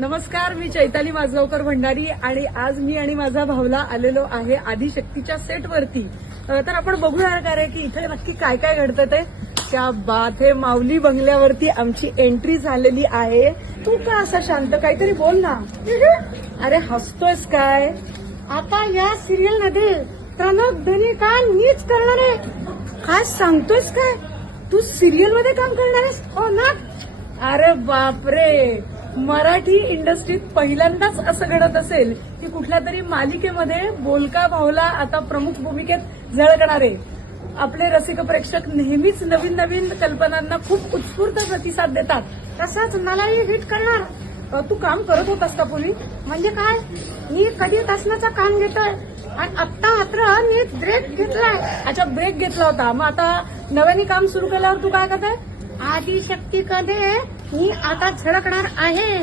नमस्कार, मी चैताली माजगावकर भंडारी आणि आज मी आणि माझा भावला आलेलो आहे आदिशक्तीच्या सेटवरती. तर आपण बघूया काय रे की इथे नक्की काय काय घडतं ते. त्या बात हे माऊली बंगल्यावरती आमची एंट्री झालेली आहे. तू का असा शांत, काहीतरी बोल ना. अरे हसतोयस काय? आता या सिरियल मध्ये प्रणव धनिका मीच करणार आहे. काय सांगतोयस काय? तू सिरियल मध्ये काम करणार आहेस? हो ना. अरे बापरे, मराठी इंडस्ट्रीत पहिल्यांदाच असं घडत असेल की कुठल्या तरी मालिकेमध्ये बोलका भावला आता प्रमुख भूमिकेत झळकणार आहे. आपले रसिक प्रेक्षक नेहमीच नवीन नवीन कल्पनांना खूप उत्स्फूर्त प्रतिसाद देतात. तसंच मलाही हिट करणार. तू काम करत होतास का पूर्वी? म्हणजे काय, मी कधी असण्याचं काम घेतोय आणि आत्ता मात्र मी ब्रेक घेतलाय. अच्छा, ब्रेक घेतला होता. मग आता नव्याने काम सुरू केल्यावर तू काय करताय? आदिशक्तीकडे मी आता झळकणार आहे.